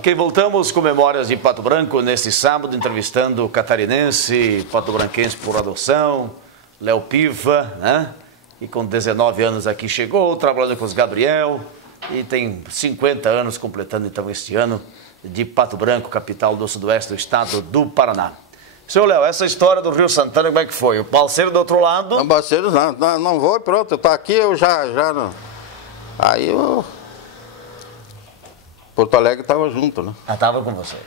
Ok, voltamos com Memórias de Pato Branco neste sábado, entrevistando o catarinense, pato-branquense por adoção, Léo Piva, né? E com 19 anos aqui chegou, trabalhando com os Gabriel, e tem 50 anos completando então este ano de Pato Branco, capital do sudoeste do estado do Paraná. Seu Léo, essa história do Rio Santana, como é que foi? O parceiro do outro lado? Não, parceiro não vou e pronto, eu tô aqui, eu já não. Aí eu... Porto Alegre estava junto, né? Ah, estava com vocês.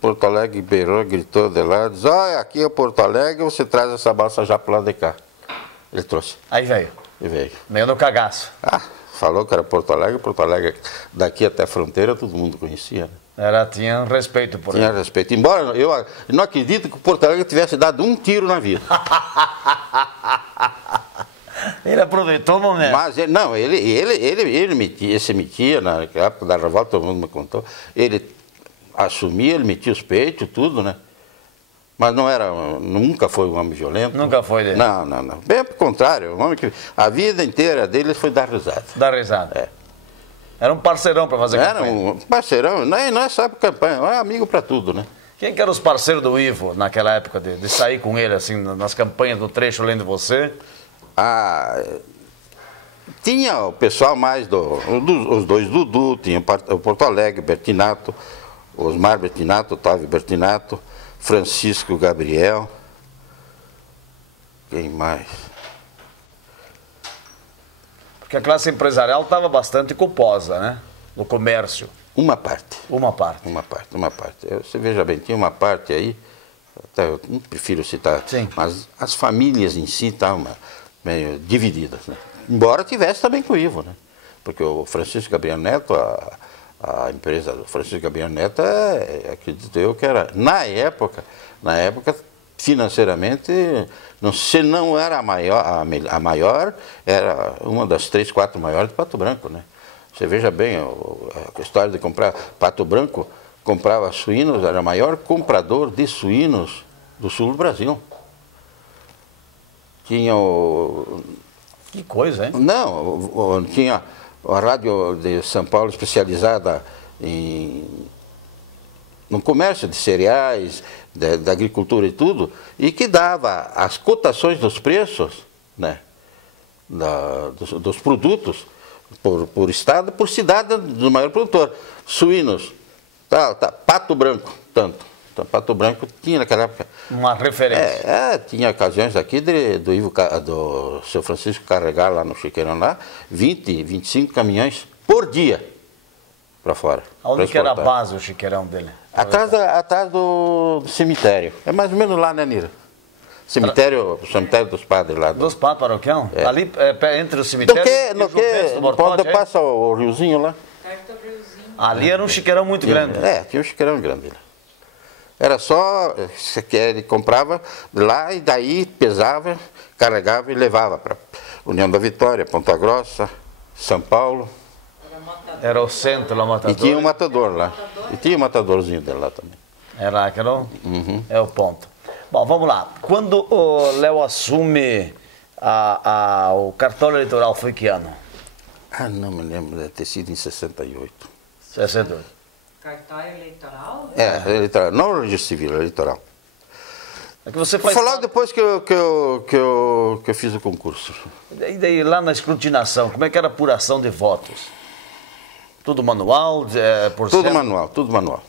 Porto Alegre beirou, gritou de lá, diz, olha, aqui é Porto Alegre, você traz essa balsa já pro lado de cá. Ele trouxe. Aí veio. E veio. Meio no cagaço. Ah, falou que era Porto Alegre daqui até a fronteira todo mundo conhecia, né? Tinha respeito por ele. Tinha respeito. Embora eu não acredito que o Porto Alegre tivesse dado um tiro na vida. Ele aproveitou o momento. Mas ele se metia na época da revolta, todo mundo me contou. Ele assumia, ele metia os peitos, tudo, né? Mas nunca foi um homem violento. Nunca foi dele? Não. Bem pelo contrário, um homem que a vida inteira dele foi dar risada. Dar risada. É. Era um parceirão para fazer campanha. Era um parceirão, não é só para campanha, é amigo para tudo, né? Quem que eram os parceiros do Ivo naquela época de sair com ele, assim, nas campanhas do trecho além de você? Tinha o pessoal mais os dois Dudu, tinha o Porto Alegre, Bertinato, Osmar Bertinato, Otávio Bertinato, Francisco Gabriel, quem mais? Porque a classe empresarial estava bastante culposa, né? No comércio. Uma parte. Você veja bem, tinha uma parte aí, até eu não prefiro citar, sim, mas as famílias em si estavam meio divididas, né? Embora tivesse também com o Ivo, né? Porque o Francisco Gabriel Neto, a empresa do Francisco Gabriel Neto, acredito eu que era, na época, financeiramente, se não era a maior, era uma das 3, 4 maiores de Pato Branco, né? Você veja bem, a história de comprar, Pato Branco comprava suínos, era o maior comprador de suínos do sul do Brasil. Tinha o... Que coisa, hein? Não, tinha a Rádio de São Paulo especializada no comércio de cereais, da agricultura e tudo, e que dava as cotações dos preços, né, dos produtos por estado, por cidade do maior produtor. Suínos, Pato Branco, tanto. Então, Pato Branco tinha naquela época uma referência. Tinha ocasiões aqui do seu Francisco carregar lá no Chiqueirão, lá, 20, 25 caminhões por dia para fora. Onde que era a base, o Chiqueirão dele? Atrás do cemitério. É mais ou menos lá, né, Nira? Cemitério dos padres lá. Dos padres paroquial? Ali, entre o cemitério quando passa o riozinho lá. Perto do riozinho. Ali era um chiqueirão muito grande. Tinha um chiqueirão grande lá. Era só, ele comprava lá e daí pesava, carregava e levava para União da Vitória, Ponta Grossa, São Paulo. Era o centro lá, Matador. E tinha um matador lá. E tinha um matadorzinho dele lá também. Era o ponto. Bom, vamos lá. Quando o Léo assume o cartório eleitoral, foi que ano? Não me lembro, deve ter sido em 68. 68. Cartório eleitoral? Eleitoral, não o registro civil, eleitoral. É que você faz... Vou falar depois que eu fiz o concurso. E daí, lá na escrutinação, como é que era a apuração de votos? Tudo manual? Tudo manual.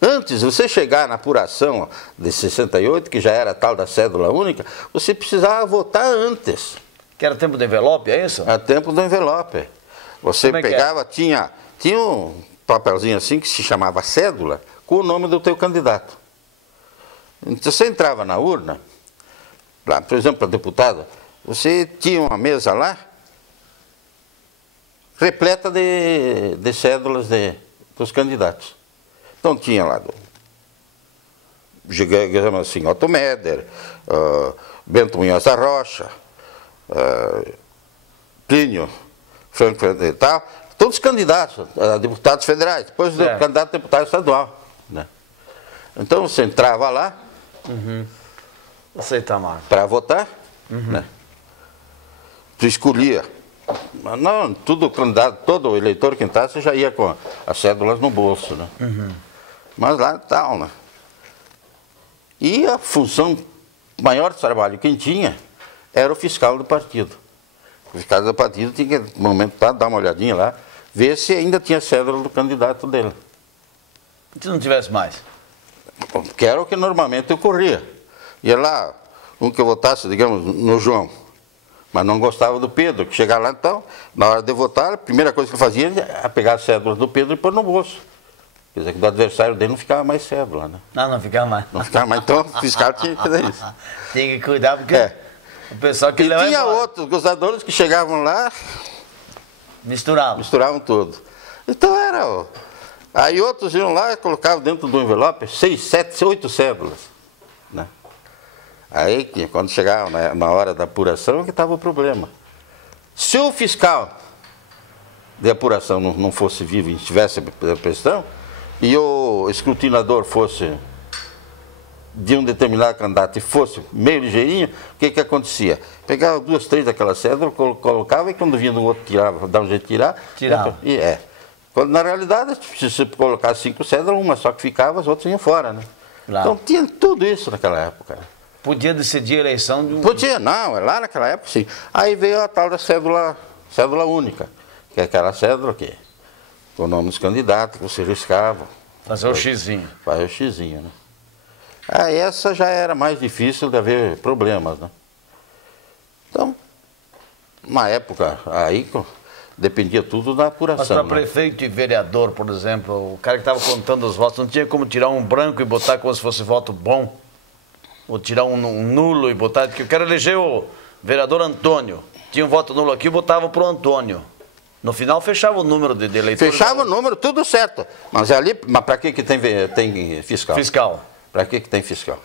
Antes, você chegar na apuração de 68, que já era tal da cédula única, você precisava votar antes. Que era tempo do envelope, é isso? Era tempo do envelope. Você pegava, tinha um papelzinho assim que se chamava cédula, com o nome do teu candidato. Então, você entrava na urna, lá, por exemplo, para deputado, você tinha uma mesa lá, repleta de cédulas dos candidatos. Então tinha lá, digamos assim, Otto Meder, Bento Munhoz da Rocha, Plínio, Franco e tal, todos candidatos a deputados federais, depois o candidato a deputado estadual, né? Então você entrava lá Aceita mais. para votar, né? Tu escolhia Não, tudo candidato, todo eleitor que entrasse já ia com as cédulas no bolso, né? Mas lá tal, né? E a função maior de trabalho quem tinha era o fiscal do partido. O fiscal do partido tinha que, no momento, dar uma olhadinha lá, ver se ainda tinha cédula do candidato dele. E se não tivesse mais? Que era o que normalmente ocorria. Ia lá, um que votasse, digamos, no João, mas não gostava do Pedro, que chegava lá então, na hora de votar, a primeira coisa que ele fazia era pegar a cédula do Pedro e pôr no bolso. Quer dizer, que do adversário dele não ficava mais cédula, né? Não ficava mais. Não ficava mais, então o fiscal tinha que fazer isso. Tinha que cuidar, porque o pessoal que E tinha outros gozadores que chegavam lá, misturavam tudo. Então era... Aí outros iam lá e colocavam dentro do envelope 6, 7, 8 cédulas, né? Aí, quando chegava na hora da apuração, que estava o problema. Se o fiscal de apuração não fosse vivo e estivesse a pressão, e o escrutinador fosse de um determinado candidato e fosse meio ligeirinho, o que acontecia? Pegava 2, 3 daquela cédula, colocava e quando vinha do outro tirava, dava um jeito de tirar. Tirava. Quando na realidade, se você colocasse 5 cédulas, uma só que ficava, as outras iam fora, né? Claro. Então tinha tudo isso naquela época. Podia decidir a eleição de um... Podia, não, lá naquela época sim. Aí veio a tal da cédula única, que é aquela cédula que, com o nome dos candidatos, que você riscava. Fazer o xizinho. Fazer o xizinho, né? Aí essa já era mais difícil de haver problemas, né? Então, na época, aí dependia tudo da apuração. Mas para né? prefeito e vereador, por exemplo, o cara que estava contando os votos, não tinha como tirar um branco e botar como se fosse voto bom? Ou tirar um nulo e botar... Porque eu quero eleger o vereador Antônio. Tinha um voto nulo aqui e botava pro Antônio. No final fechava o número de eleitores. Fechava o número, tudo certo. Mas para que tem fiscal? Fiscal. Para que tem fiscal?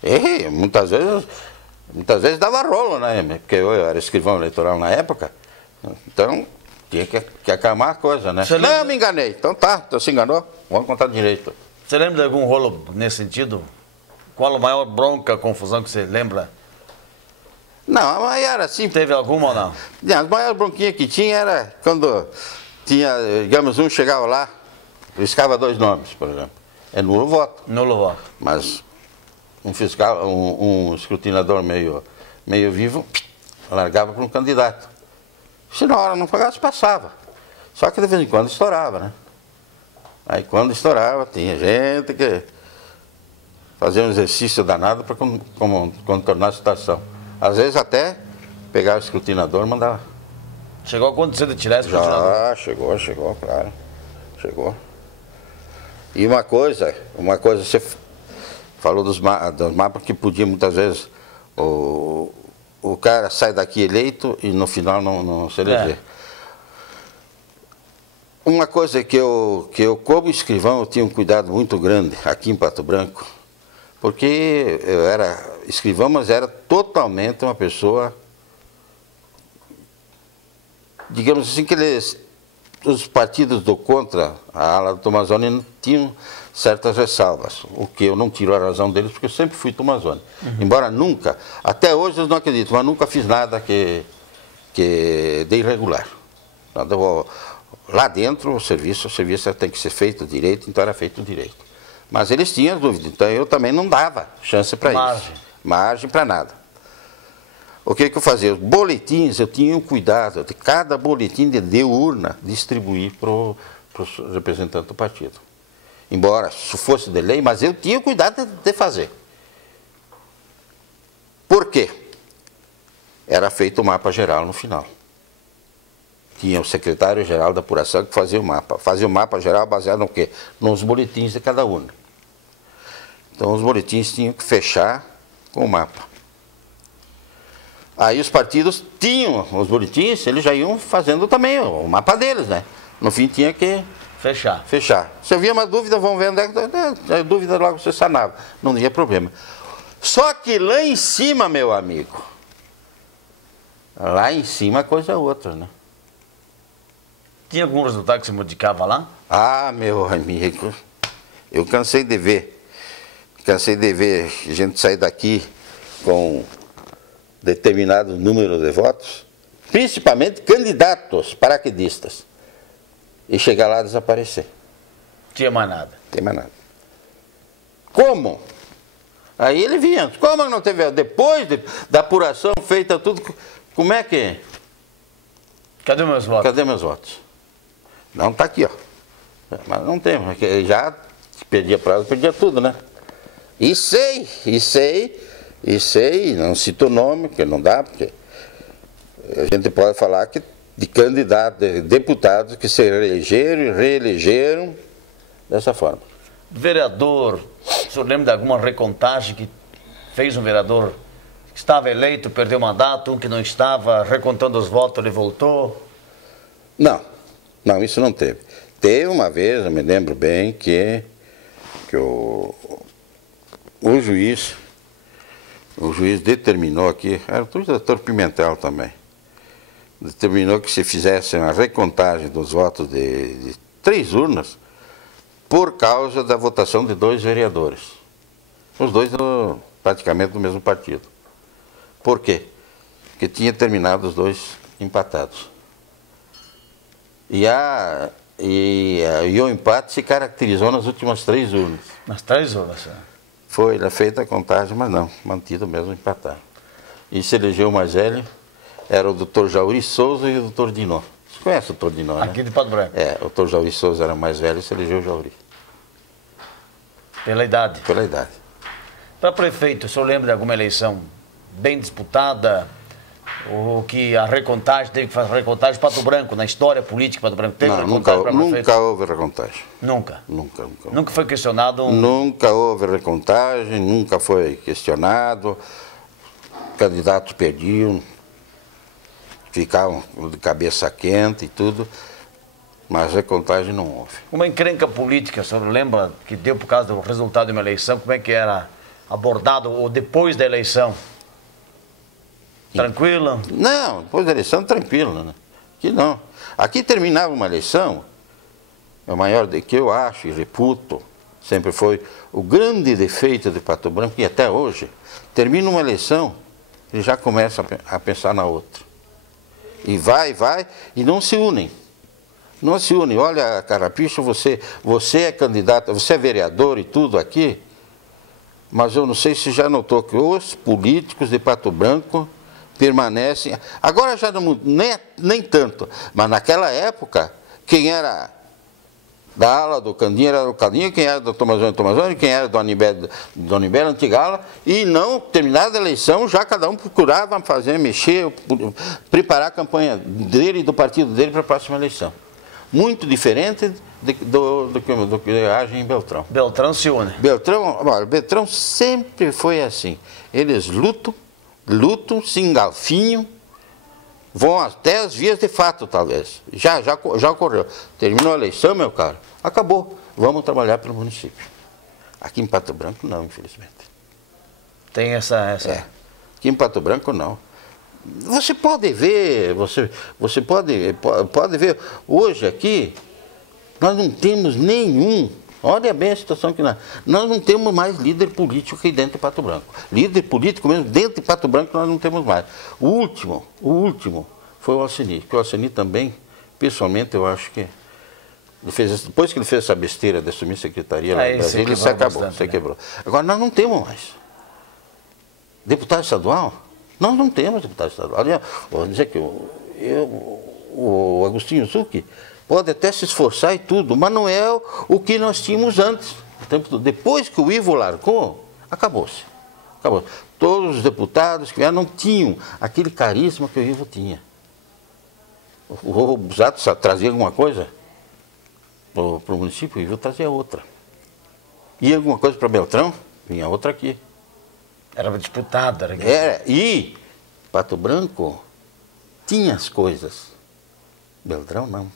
E muitas vezes dava rolo, né? Porque eu era escrivão eleitoral na época. Então, tinha que acalmar a coisa, né? Não, me enganei. Então tá, você se enganou, vamos contar direito. Você lembra de algum rolo nesse sentido? Qual a maior bronca, confusão que você lembra? Não, mas era assim. Teve alguma ou não? As maiores bronquinhas que tinha era quando tinha, digamos, um chegava lá, riscava 2 nomes, por exemplo. É nulo voto. Nulo voto. Mas um fiscal, um escrutinador meio vivo, largava para um candidato. Se na hora não pagasse, passava. Só que de vez em quando estourava, né? Aí quando estourava, tinha gente que fazia um exercício danado para contornar a situação. Às vezes até pegar o escrutinador e mandar. Chegou a acontecer de tirar esse escrutinador? Já, chegou, claro. Chegou. E uma coisa, você falou dos mapas que podia muitas vezes o cara sai daqui eleito e no final não se eleger. Uma coisa que eu como escrivão, eu tinha um cuidado muito grande aqui em Pato Branco, porque eu era escrivão, mas era totalmente uma pessoa, digamos assim, que os partidos do contra, a ala do Tomazoni, tinham certas ressalvas, o que eu não tiro a razão deles, porque eu sempre fui Tomazoni. Embora nunca, até hoje eu não acredito, mas nunca fiz nada que de irregular. Lá dentro o serviço tem que ser feito direito, então era feito direito. Mas eles tinham dúvida, então eu também não dava chance para isso. Margem para nada. O que eu fazia? Os boletins, eu tinha um cuidado de cada boletim de urna distribuir para os representantes do partido. Embora isso fosse de lei, mas eu tinha o cuidado de fazer. Por quê? Era feito o mapa geral no final. Tinha o secretário-geral da apuração que fazia o mapa. Fazia o mapa geral baseado no quê? Nos boletins de cada urna. Então os boletins tinham que fechar com o mapa. Aí os partidos tinham os boletins, eles já iam fazendo também o mapa deles, né? No fim tinha que fechar. Se havia uma dúvida, vamos ver onde é que... A dúvida logo você sanava, não tinha problema. Só que lá em cima, meu amigo, lá em cima a coisa é outra, né? Tinha algum resultado que se modificava lá? Ah, meu amigo, eu cansei de ver a gente sair daqui com determinado número de votos principalmente candidatos paraquedistas, e chegar lá e desaparecer. Tinha mais nada. Não tem mais nada. Como? Aí ele vinha. Como não teve? Depois da apuração feita tudo, como é que... Cadê meus votos? Cadê meus votos? Não, tá aqui, ó. Mas não tem, porque já perdia prazo, perdia tudo, né? E sei, não cito o nome, porque não dá, porque a gente pode falar que de candidatos, de deputados que se elegeram e reelegeram dessa forma. Vereador, o senhor lembra de alguma recontagem que fez um vereador que estava eleito, perdeu o mandato, um que não estava, recontando os votos, ele voltou? Não, isso não teve. Teve uma vez, eu me lembro bem, que o juiz determinou aqui, era o doutor Pimentel também, determinou que se fizesse uma recontagem dos votos de 3 urnas por causa da votação de 2 vereadores. Os 2 praticamente do mesmo partido. Por quê? Porque tinha terminado os 2 empatados. E o empate se caracterizou nas últimas 3 urnas. Nas 3 urnas, senhor? Foi feita a contagem, mas não, mantido mesmo empatado. E se elegeu o mais velho, era o doutor Jauri Souza e o doutor Dinó. Você conhece o doutor Dinó, né? Aqui de Pato Branco. O doutor Jauri Souza era mais velho e se elegeu o Jauri. Pela idade? Pela idade. Para prefeito, o senhor lembra de alguma eleição bem disputada? Ou que a recontagem, teve que fazer recontagem de Pato Branco, na história política de Pato Branco? Teve recontagem para prefeito? Nunca houve recontagem. Nunca? Nunca. Nunca foi questionado? Nunca houve recontagem, nunca foi questionado. Candidatos perdiam, ficavam de cabeça quente e tudo, mas recontagem não houve. Uma encrenca política, o senhor lembra que deu por causa do resultado de uma eleição? Como é que era abordado ou depois da eleição? Tranquilo? Não, depois da eleição tranquilo, né? Aqui não. Aqui terminava uma eleição, o maior que eu acho e reputo, sempre foi o grande defeito de Pato Branco, e até hoje, termina uma eleição, ele já começa a pensar na outra. E vai, e não se unem. Não se unem. Olha, Carrapicho, você é candidato, você é vereador e tudo aqui, mas eu não sei se já notou que os políticos de Pato Branco permanecem, agora já não, nem tanto, mas naquela época, quem era da ala do Candinho era do Candinho, quem era do Tomazoni, quem era do Anibel Antigala, e não, terminada a eleição, já cada um procurava fazer, mexer, preparar a campanha dele e do partido dele para a próxima eleição. Muito diferente do que age em Beltrão. Beltrão se une. Beltrão sempre foi assim, eles lutam, se engalfinham, vão até as vias de fato, talvez. Já ocorreu. Terminou a eleição, meu caro, acabou. Vamos trabalhar pelo município. Aqui em Pato Branco, não, infelizmente. Tem essa... Aqui em Pato Branco, não. Você pode ver, você pode ver, hoje aqui, nós não temos nenhum... Olha bem a situação que nós não temos mais líder político aqui dentro de Pato Branco. Líder político mesmo dentro de Pato Branco nós não temos mais. O último foi o Alcini, que o Alcini também, pessoalmente, eu acho que depois que ele fez essa besteira de assumir secretaria lá em Brasília, ele se acabou, bastante, quebrou. Agora nós não temos mais. Deputado estadual? Nós não temos deputado estadual. Vou dizer que o Agostinho Zucchi pode até se esforçar e tudo, mas não é o que nós tínhamos antes. Depois que o Ivo largou, acabou-se. Todos os deputados que vieram não tinham aquele carisma que o Ivo tinha. O Robusato trazia alguma coisa para o município, o Ivo trazia outra. Ia alguma coisa para Beltrão, vinha outra aqui. Era disputado. E Pato Branco tinha as coisas. Beltrão não.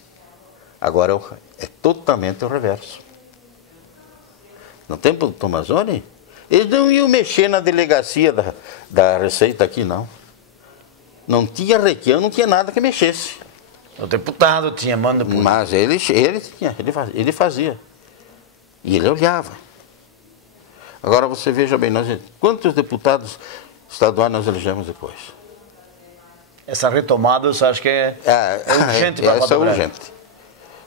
Agora é totalmente o reverso. No tempo do Tomazoni, eles não iam mexer na delegacia da Receita aqui, não. Não tinha requião, não tinha nada que mexesse. O deputado tinha mando político. Mas ele fazia. E ele olhava. Agora você veja bem, quantos deputados estaduais nós elegemos depois? Essa retomada, eu acho que é urgente para Pato Pato Branco. urgente.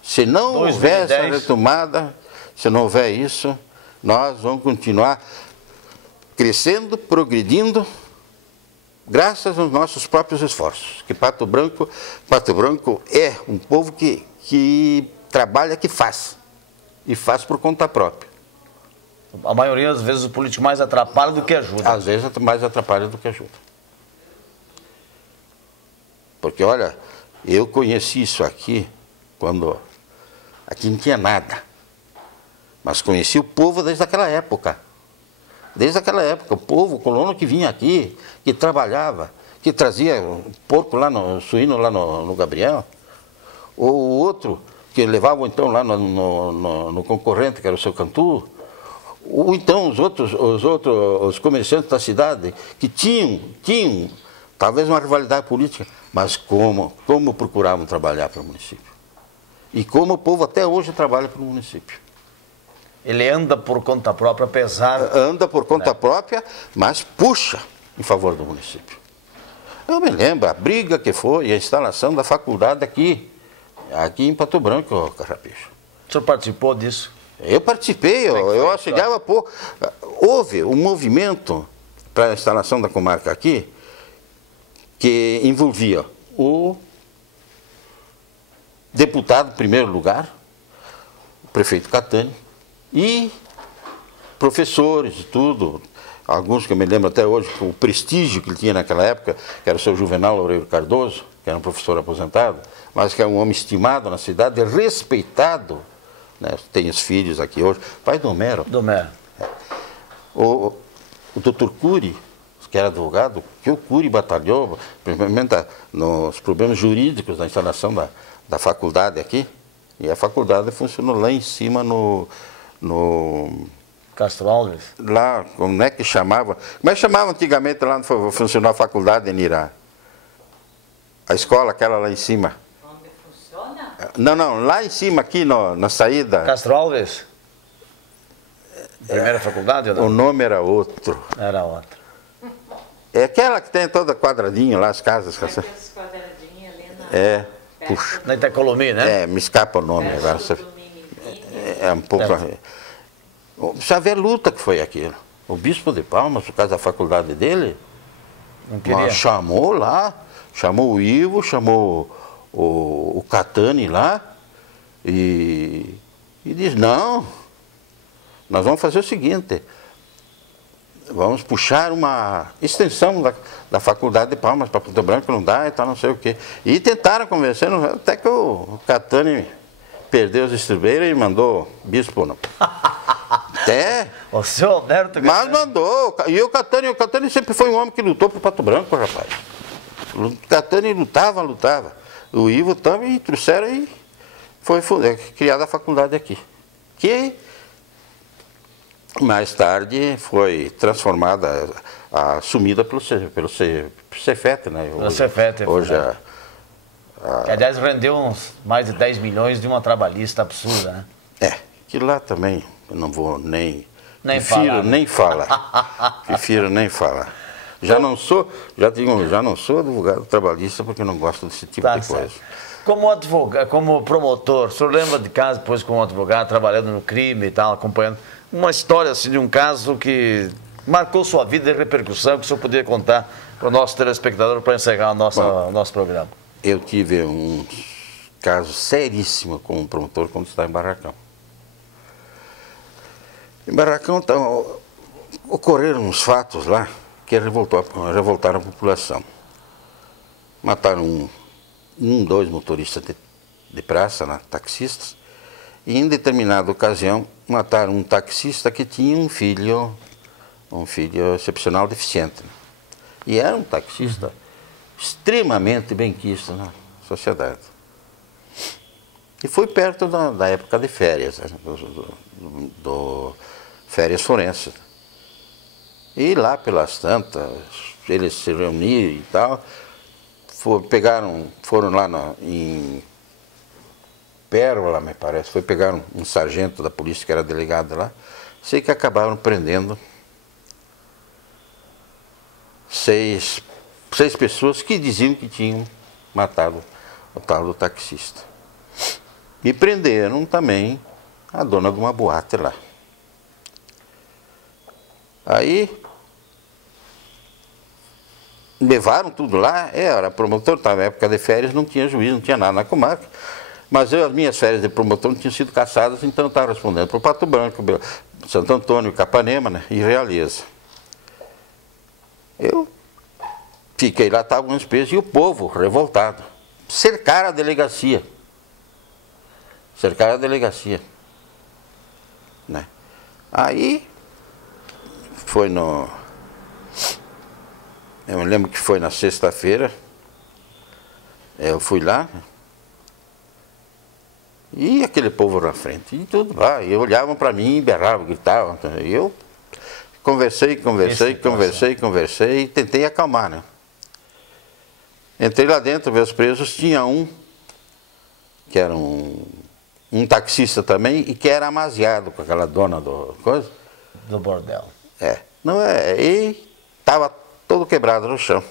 Se não houver essa retomada, se não houver isso, nós vamos continuar crescendo, progredindo, graças aos nossos próprios esforços. Que Pato Branco é um povo que trabalha, que faz. E faz por conta própria. A maioria das vezes o político mais atrapalha do que ajuda. Às vezes mais atrapalha do que ajuda. Porque, olha, eu conheci isso aqui quando aqui não tinha nada. Mas conheci o povo desde aquela época. Desde aquela época, o povo, o colono que vinha aqui, que trabalhava, que trazia porco lá no suíno, lá no Gabriel. Ou o outro que levava então lá no concorrente, que era o seu Cantu. Ou então os comerciantes da cidade, que tinham talvez uma rivalidade política, mas como procuravam trabalhar para o município. E como o povo até hoje trabalha para o município. Ele anda por conta própria, apesar... Anda por conta própria, mas puxa em favor do município. Eu me lembro a briga que foi, a instalação da faculdade aqui em Pato Branco, Carrapicho. O senhor participou disso? Eu participei, eu chegava por... Houve um movimento para a instalação da comarca aqui, que envolvia o deputado, em primeiro lugar, o prefeito Catani, e professores e tudo, alguns que eu me lembro até hoje, o prestígio que ele tinha naquela época, que era o seu Juvenal Loureiro Cardoso, que era um professor aposentado, mas que é um homem estimado na cidade, respeitado, né? Tem os filhos aqui hoje, pai do Homero. O doutor Cury, que era advogado, que o Cury batalhou, principalmente nos problemas jurídicos da instalação da faculdade aqui, e a faculdade funcionou lá em cima no Castro Alves? Lá, como é que chamava? Como é que chamava antigamente lá onde funcionou a faculdade em Irá? A escola, aquela lá em cima. Onde funciona? Não, lá em cima, aqui na saída. Castro Alves? Primeira faculdade ou não? O nome era outro. Era outro. É aquela que tem toda quadradinha lá, as casas. Aqueles quadradinhos ali na... Puxa. Na Itacolomi, né? Me escapa o nome agora. É um pouco... Precisa ver a luta que foi aquilo. O bispo de Palmas, por causa da faculdade dele, não queria. Chamou lá, chamou o Ivo, chamou o Catani lá, e diz, não, nós vamos fazer o seguinte, vamos puxar uma extensão da faculdade de Palmas para Pato Branco, não dá e tal, não sei o quê. E tentaram convencer, até que o Catani perdeu os estribeiros e mandou bispo não. O seu Alberto... Mas mandou. E o Catani sempre foi um homem que lutou por Pato Branco, rapaz. O Catani lutava. O Ivo também trouxeram e foi criada a faculdade aqui. Que mais tarde foi transformada, assumida pelo Cefet, né? Pelo Cefet, hoje que, aliás, rendeu mais de 10 milhões de uma trabalhista absurda, né? Que lá também, eu não vou nem prefiro nem falar. Já não sou advogado trabalhista porque não gosto desse tipo de coisa. Como advogado, como promotor, o senhor lembra de caso, depois como advogado, trabalhando no crime e tal, acompanhando, uma história assim, de um caso que marcou sua vida e repercussão, que o senhor poderia contar para o nosso telespectador para encerrar o nosso programa? Eu tive um caso seríssimo com um promotor quando estava em Barracão. Em Barracão ocorreram uns fatos lá que revoltaram a população. Mataram dois motoristas de praça, né, taxistas, e em determinada ocasião mataram um taxista que tinha um filho excepcional deficiente. Né? E era um taxista extremamente benquisto na sociedade. E foi perto da época de férias, né, do férias forenses. E lá pelas tantas, eles se reuniram e tal, foram lá em Pérola, me parece, pegaram um sargento da polícia que era delegado lá, sei que acabaram prendendo 6 6 pessoas que diziam que tinham matado o tal do taxista. E prenderam também a dona de uma boate lá. Aí levaram tudo lá, era promotor, estava na época de férias, não tinha juiz, não tinha nada na comarca. Mas as minhas férias de promotor não tinham sido cassadas, então eu estava respondendo para o Pato Branco, Santo Antônio, Capanema, né, e Realeza. Eu fiquei lá, estavam uns presos, e o povo revoltado. Cercaram a delegacia. Cercaram a delegacia. Né? Aí, foi no... Eu me lembro que foi na sexta-feira, eu fui lá, e aquele povo na frente, e tudo lá, e olhavam para mim, berravam, gritavam, e eu conversei, e tentei acalmar, né? Entrei lá dentro, vi os presos, tinha um, que era um taxista também, e que era amaziado com aquela dona do coisa. Do bordel. É, não é, e estava todo quebrado no chão.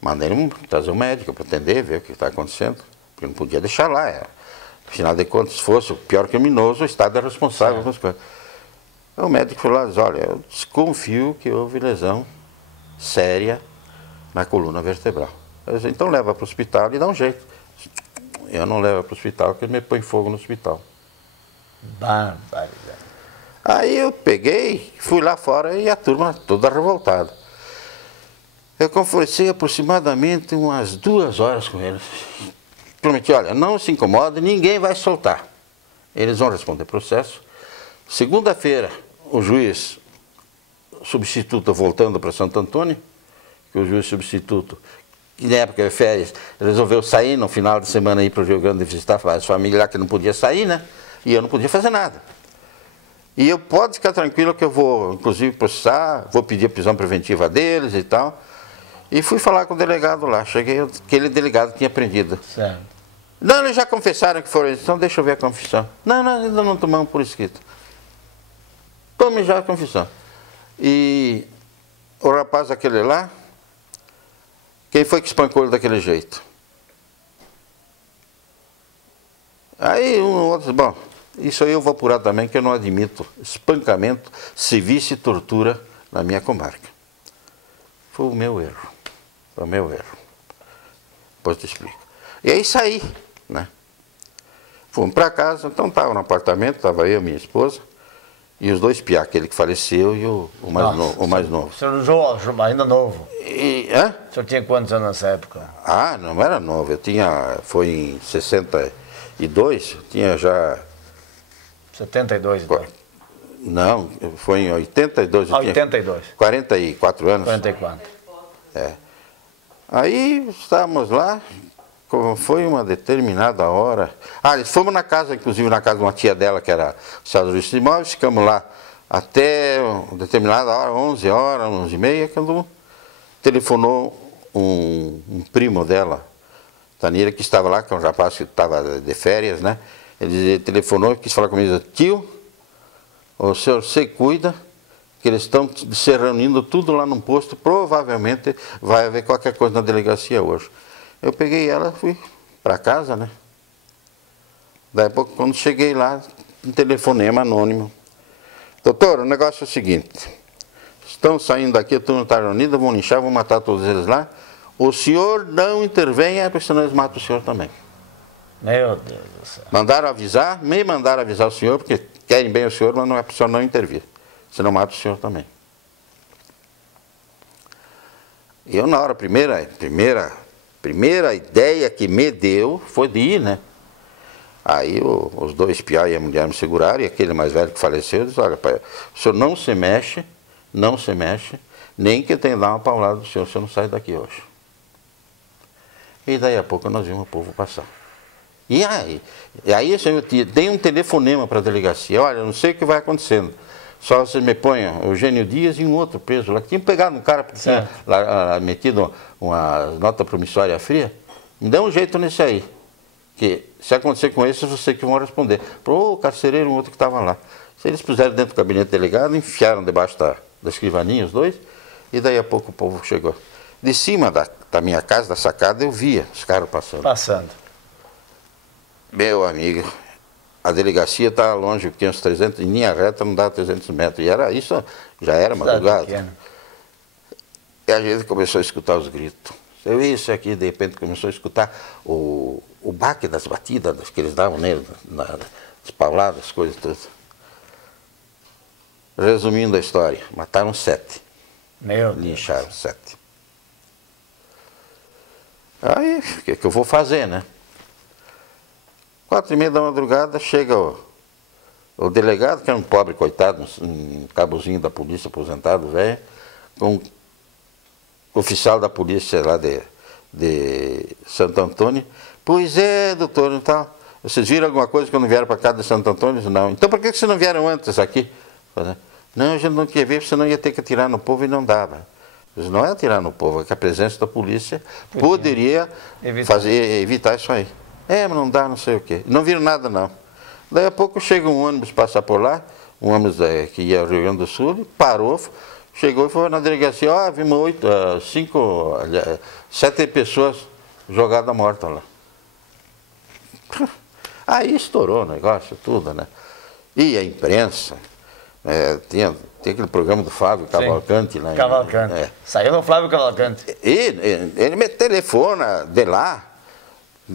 Mandei trazer um médico para atender, ver o que está acontecendo, porque não podia deixar lá. Afinal de contas, se fosse o pior criminoso, o Estado é responsável pelas coisas. O médico falou lá, diz, olha, eu desconfio que houve lesão séria na coluna vertebral. Eu disse, então leva para o hospital e dá um jeito. Eu não levo para o hospital, porque ele me põe fogo no hospital. Barbaridade. Aí eu peguei, fui lá fora e a turma toda revoltada. Eu conversei aproximadamente umas 2 horas com eles. Prometi, olha, não se incomode, ninguém vai soltar. Eles vão responder processo. Segunda-feira, o juiz substituto voltando para Santo Antônio, que o juiz substituto, que na época de férias, resolveu sair no final de semana ir para o Rio Grande visitar as famílias lá que não podia sair, né? E eu não podia fazer nada. E eu pode ficar tranquilo que eu vou, inclusive, processar, vou pedir a prisão preventiva deles e tal. E fui falar com o delegado lá. Cheguei, aquele delegado tinha prendido. Certo. Não, eles já confessaram que foram eles. Então deixa eu ver a confissão. Não, ainda não tomamos por escrito. Tome já a confissão. E o rapaz aquele lá, quem foi que espancou ele daquele jeito? Aí um outro, bom, isso aí eu vou apurar também, que eu não admito espancamento, serviço e tortura na minha comarca. Foi o meu erro. Foi o meu erro. Depois te explico. E aí saí, né? Fomos para casa, então estava no apartamento, estava eu e minha esposa, e os 2 piá, aquele que faleceu e o mais novo. O senhor João, ainda novo. Hã? O senhor tinha quantos anos nessa época? Ah, não era novo, eu tinha, foi em 62, eu tinha já... 72, então. Não, foi em 82, eu 82. tinha 44 anos. 44. É. Aí estávamos lá, foi uma determinada hora. Ah, eles fomos na casa, inclusive na casa de uma tia dela, que era César de Imóveis, ficamos lá até uma determinada hora, 11 horas, 11h30, quando telefonou um primo dela, Tanira, que estava lá, que é um rapaz que estava de férias, né? Ele telefonou e quis falar comigo, tio, o senhor se cuida, que eles estão se reunindo tudo lá num posto, provavelmente vai haver qualquer coisa na delegacia hoje. Eu peguei ela e fui para casa, né? Daí a pouco, quando cheguei lá, um telefonema anônimo. Doutor, o negócio é o seguinte, estão saindo daqui, a turma está reunida, vão linchar, vão matar todos eles lá. O senhor não intervenha, porque senão eles matam o senhor também. Meu Deus do céu. Mandaram avisar, me mandaram avisar o senhor, porque querem bem o senhor, mas não é para o senhor não intervir. Senão mata o senhor também. E eu, na hora, a primeira ideia que me deu foi de ir, né? Aí os 2 piá e a mulher me seguraram, e aquele mais velho que faleceu, disse, olha, pai, o senhor não se mexe, nem que eu tenha que dar uma paulada do senhor, o senhor não sai daqui hoje. E daí a pouco nós vimos o povo passar. E aí eu dei um telefonema para a delegacia, olha, eu não sei o que vai acontecendo, só você me ponha o Eugênio Dias e um outro preso lá, que tinha pegado um cara que tinha lá, metido uma nota promissória fria, me dá um jeito nesse aí, que se acontecer com esse, vocês que vão responder. Pro carcereiro, um outro que estava lá. Se eles puseram dentro do gabinete delegado, enfiaram debaixo da escrivaninha os 2, E daí a pouco o povo chegou. De cima da minha casa, da sacada, eu via os caras passando. Passando. Meu amigo, a delegacia estava longe, porque tinha uns 300, em linha reta não dava 300 metros. E era isso, já era madrugada. E a gente começou a escutar os gritos. Eu isso aqui, de repente começou a escutar o baque das batidas que eles davam nele, as pauladas, as coisas todas. Resumindo a história, mataram 7. Meu Deus. Lincharam 7. Aí, o que eu vou fazer, né? 4h30 da madrugada, chega o delegado, que é um pobre coitado, um cabozinho da polícia aposentado, velho, com o oficial da polícia lá de Santo Antônio. Pois é, doutor, e tal. Vocês viram alguma coisa quando vieram para cá de Santo Antônio? Não. Então por que vocês não vieram antes aqui? Não, a gente não queria ver, porque senão ia ter que atirar no povo e não dava. Não é atirar no povo, é que a presença da polícia poderia evitar isso aí. Mas não dá, não sei o quê. Não viram nada, não. Daí a pouco chega um ônibus passar por lá, um ônibus que ia ao Rio Grande do Sul, parou, chegou e foi na delegacia, vimos 7 pessoas jogadas mortas lá. Aí estourou o negócio, tudo, né? E a imprensa, tem aquele programa do Flávio Cavalcante lá. Cavalcante. Saiu no Flávio Cavalcante. E ele me telefona de lá,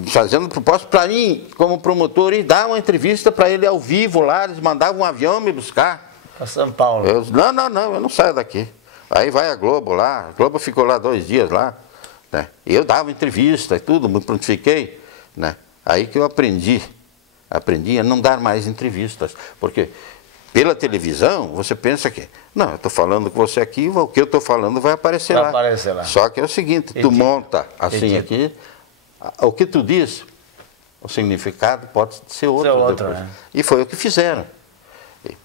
fazendo proposta para mim, como promotor, e dá uma entrevista para ele ao vivo lá, eles mandavam um avião me buscar. Para São Paulo. Eu, não, eu não saio daqui. Aí vai a Globo lá, a Globo ficou lá 2 dias lá, né? E eu dava entrevista e tudo, me prontifiquei, né? Aí que eu aprendi a não dar mais entrevistas, porque pela televisão você pensa que, não, eu estou falando com você aqui, o que eu estou falando vai aparecer lá. Só que é o seguinte, tu monta assim aqui, o que tu diz, o significado pode ser outro depois. Né? E foi o que fizeram.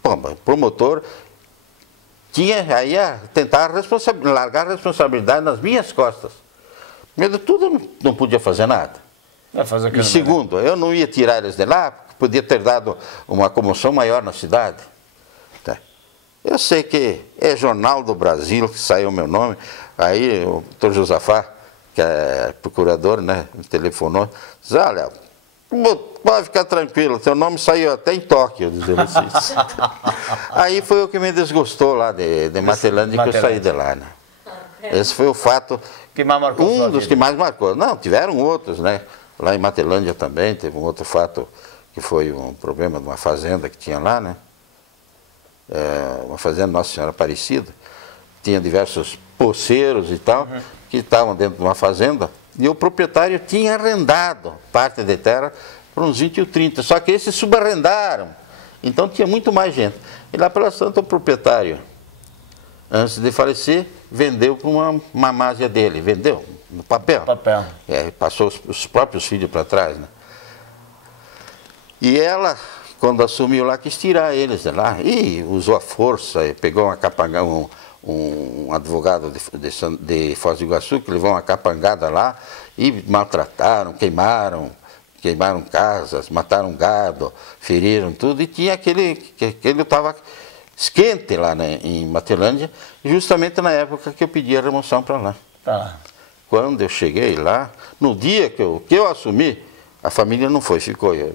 Pô, o promotor tinha aí a tentar largar a responsabilidade nas minhas costas. Primeiro de tudo, eu não podia fazer nada. E segundo, eu não ia tirar eles de lá, porque podia ter dado uma comoção maior na cidade. Tá. Eu sei que é Jornal do Brasil, que saiu o meu nome, aí o doutor Josafá, que é procurador, né, me telefonou, disse, olha, pode ficar tranquilo, teu nome saiu até em Tóquio, dizendo assim. Aí foi o que me desgostou lá de Matelândia, que eu saí de lá, né. Esse foi o fato, que mais marcou um dos que mais marcou. Não, tiveram outros, né. Lá em Matelândia também teve um outro fato, que foi um problema de uma fazenda que tinha lá, né. Uma fazenda Nossa Senhora Aparecida, tinha diversos poceiros e tal, que estavam dentro de uma fazenda, e o proprietário tinha arrendado parte de terra para uns 20 ou 30, só que esses subarrendaram, então tinha muito mais gente. E lá pelas tantas o proprietário, antes de falecer, vendeu para uma mamásia dele, vendeu no papel. Passou os próprios filhos para trás, né? E ela, quando assumiu lá, quis tirar eles de lá, e usou a força, e pegou uma capanga, um advogado de Foz do Iguaçu, que levou uma capangada lá, e maltrataram, queimaram casas, mataram gado, feriram tudo, e tinha aquele estava esquente lá, né, em Matelândia, justamente na época que eu pedi a remoção para lá. Quando eu cheguei lá, no dia que eu assumi, a família não foi,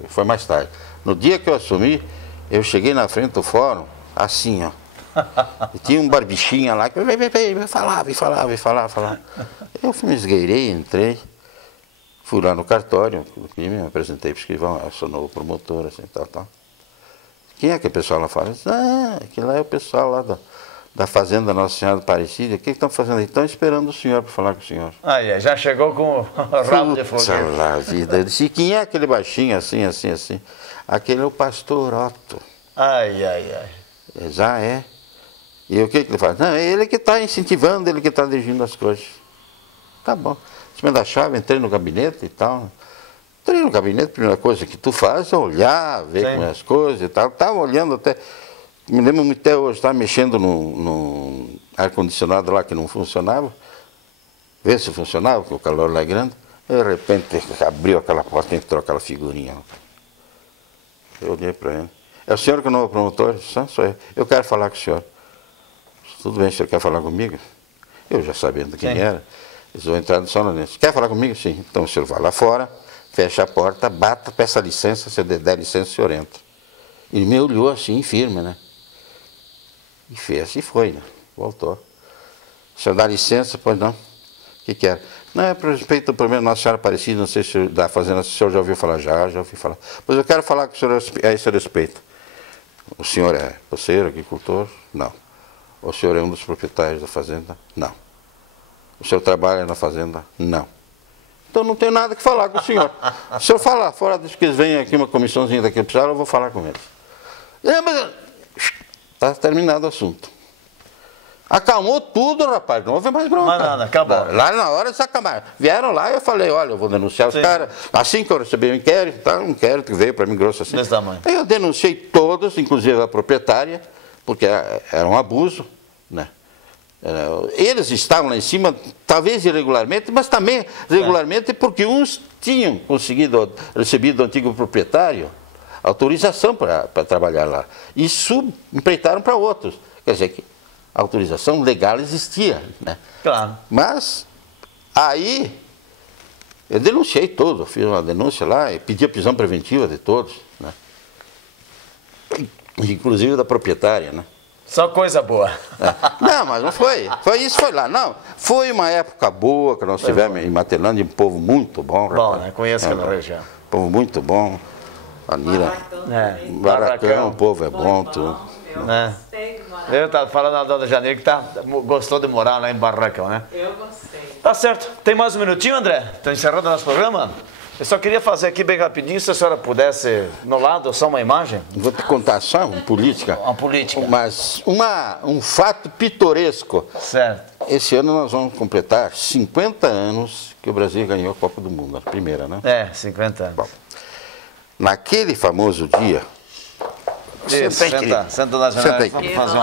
foi mais tarde. No dia que eu assumi, eu cheguei na frente do fórum, assim, ó. E tinha um barbichinha lá que falava. Eu me esgueirei, entrei, fui lá no cartório, me apresentei para o escrivão, acionou o promotor, assim, tal. Quem é que o pessoal lá fala? Que lá é o pessoal lá da fazenda Nossa Senhora Aparecida. O que estão fazendo aí? Estão esperando o senhor para falar com o senhor. Já chegou com o rabo de fogueira. Eu disse, quem é aquele baixinho assim? Aquele é o pastor Otto. Já é. E o que ele faz? Não, é ele que está incentivando, ele que está dirigindo as coisas. Tá bom. Em cima da chave, entrei no gabinete e tal. Entrei no gabinete, a primeira coisa que tu faz é olhar, ver como é as coisas e tal. Estava olhando até, me lembro muito até hoje, estava mexendo no ar-condicionado lá que não funcionava. Ver se funcionava, porque o calor lá é grande. De repente abriu aquela porta e entrou aquela figurinha. Eu olhei para ele. É o senhor que é o novo promotor? Sou eu. Eu quero falar com o senhor. Tudo bem, o senhor quer falar comigo? Eu já sabendo quem era, eles vão entrar no salão. Quer falar comigo? Sim. Então o senhor vai lá fora, fecha a porta, bata, peça licença, se eu der licença, o senhor entra. Ele me olhou assim, firme, né? E fez, e foi, né? Voltou. O senhor dá licença? Pois não. O que era? Não, é por respeito ao primeiro Nossa Senhora Aparecida, não sei se da fazenda, se o senhor já ouviu falar, já ouvi falar. Pois eu quero falar com o senhor a esse respeito. O senhor é poceiro, agricultor? Não. O senhor é um dos proprietários da fazenda? Não. O senhor trabalha na fazenda? Não. Então não tenho nada que falar com o senhor. Se o senhor falar fora disso que eles venham aqui, uma comissãozinha daqui para eu vou falar com eles. Mas está terminado o assunto. Acalmou tudo, rapaz, não houve mais bronca. Mas nada, acabou. Lá na hora eles acalmaram. Vieram lá e eu falei, olha, eu vou denunciar os caras. Assim que eu recebi o inquérito, tá? Um inquérito que veio para mim grosso assim. Desse tamanho. Aí eu denunciei todos, inclusive a proprietária, porque era um abuso, né? Eles estavam lá em cima, talvez irregularmente, mas também regularmente porque uns tinham recebido do antigo proprietário autorização para trabalhar lá. E empreitaram para outros. Quer dizer que a autorização legal existia, né? Claro. Mas aí eu denunciei tudo, fiz uma denúncia lá e pedi a prisão preventiva de todos, né? Inclusive da proprietária, né? Só coisa boa. Não, mas não foi. Foi lá. Não, foi uma época boa que nós tivemos em Matelândia, um povo muito bom. Bom, né? Conheço aquela região. Povo muito bom. Anira. Barracão, o povo é bom, tudo. Eu estava falando na Dona Janeiro que gostou de morar lá em Barracão, né? Eu gostei. Tá certo. Tem mais um minutinho, André? Estou encerrando o nosso programa. Eu só queria fazer aqui bem rapidinho, se a senhora pudesse, no lado, só uma imagem. Vou te contar só uma política. Uma política. Mas um fato pitoresco. Certo. Esse ano nós vamos completar 50 anos que o Brasil ganhou a Copa do Mundo, a primeira, né? 50 anos. Bom, naquele famoso dia... Senta na janela, vamos fazer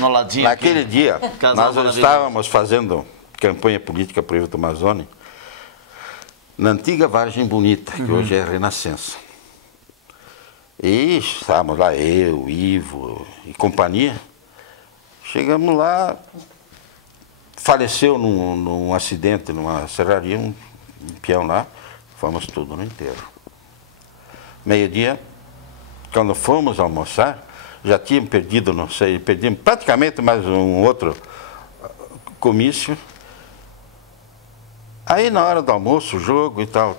um ladinho. Naquele dia, nós estávamos fazendo campanha política para o Ivito Mazzoni, na antiga Vargem Bonita, que hoje é Renascença. E estávamos lá, eu, Ivo e companhia. Chegamos lá, faleceu num acidente, numa serraria, um peão lá, fomos tudo no enterro. Meio-dia, quando fomos almoçar, já tínhamos perdido, não sei, perdemos praticamente mais um outro comício. Aí na hora do almoço, o jogo e tal,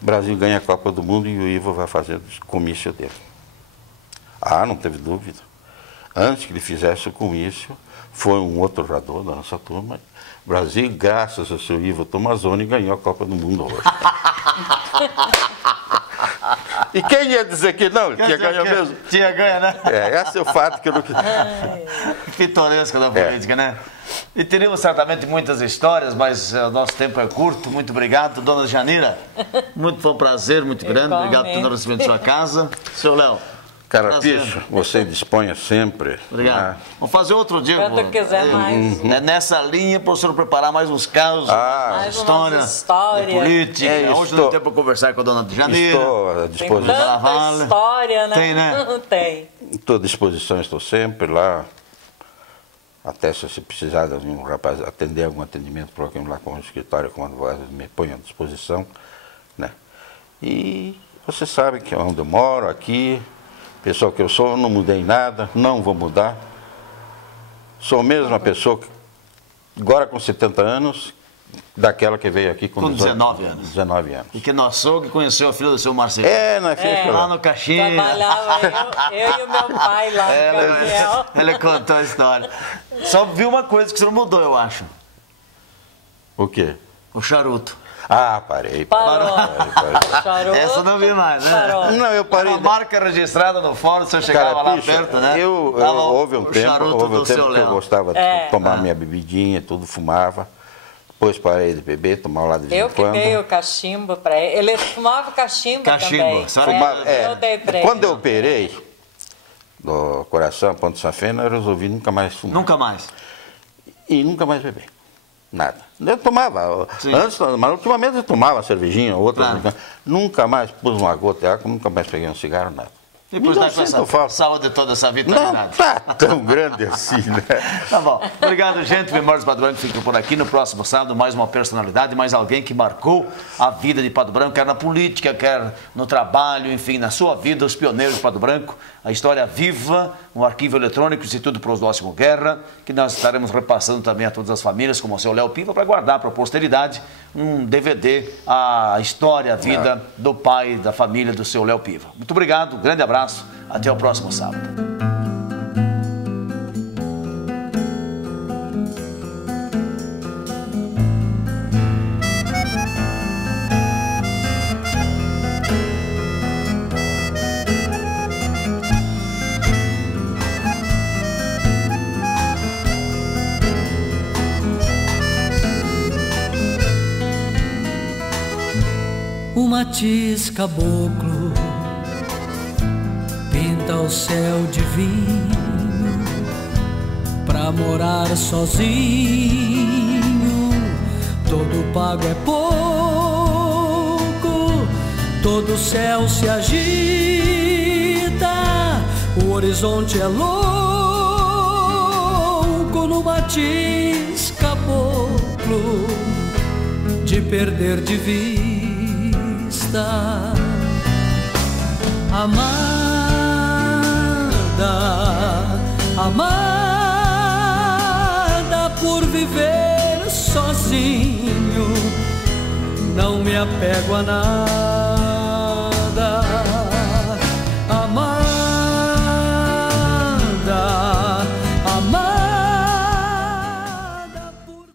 o Brasil ganha a Copa do Mundo e o Ivo vai fazer o comício dele. Ah, não teve dúvida. Antes que ele fizesse o comício, foi um outro jogador da nossa turma. O Brasil, graças ao seu Ivito Tomazzoni, ganhou a Copa do Mundo hoje. E quem ia dizer que não? Tinha ganho mesmo? Tinha ganho, né? Esse é o fato que eu não... Pitoresca da política, né? E teríamos certamente muitas histórias, mas o nosso tempo é curto. Muito obrigado, Dona Janira. Muito foi um prazer, muito grande. Obrigado por ter recebido em sua casa. Seu Léo. Carrapicho, você disponha sempre. Obrigado. Vamos fazer outro dia. Quando quiser mais. É nessa linha para o senhor preparar mais uns casos, mais histórias, política. Hoje não tem tempo para conversar com a Dona Janira. Estou à disposição. Tem tanta história, né? Tem, né? Tem. Estou à disposição, estou sempre lá. Até se você precisar de um rapaz atender algum atendimento para alguém lá com o escritório, com advogado, me ponho à disposição, né? E você sabe que é onde eu moro, aqui, pessoa que eu sou, não mudei nada, não vou mudar. Sou a mesma pessoa que, agora com 70 anos, daquela que veio aqui com 19 anos. 19 anos. E que nosso sogro conheceu a filha do seu Marcelo. Na filha lá no Caxias. Trabalhava eu e o meu pai lá no Gabriel. Ele contou a história. Só viu uma coisa que o senhor mudou, eu acho. O quê? O charuto. Parei. Parou. Charuto, essa eu não vi mais, né? Parou. Não, eu parei. Uma marca registrada no fórum, o senhor chegava lá perto, né? Houve um tempo que eu gostava de tomar minha bebidinha, tudo, fumava. Depois parei de beber, tomava lá de vez em quando. Eu que dei o cachimbo para ele. Ele fumava cachimbo também. Eu dei pra ele. Quando eu operei do coração, ponto safena, eu resolvi nunca mais fumar. Nunca mais? E nunca mais beber. Nada. Eu tomava. Antes, mas ultimamente eu tomava cervejinha, outra. Claro. Nunca mais pus uma gota de água, nunca mais peguei um cigarro, nada. Depois Não dá com essa sinto falta. saúde toda essa Não vitalidade. tá tão grande assim, né? Tá bom. Obrigado, gente. Memórias do Pato Branco fica por aqui. No próximo sábado, mais uma personalidade, mais alguém que marcou a vida de Pato Branco, quer na política, quer no trabalho, enfim, na sua vida, os pioneiros de Pato Branco, a história viva, um arquivo eletrônico, Instituto Prosdóximo Guerra, que nós estaremos repassando também a todas as famílias, como o seu Léo Piva, para guardar para a posteridade um DVD, a história, a vida do pai, da família do seu Léo Piva. Muito obrigado, grande abraço. Até o próximo sábado. O matiz caboclo pinta o céu divino pra morar sozinho. Todo pago é pouco, todo céu se agita, o horizonte é louco no matiz caboclo de perder de vista. Amada, amada por viver sozinho, não me apego a nada.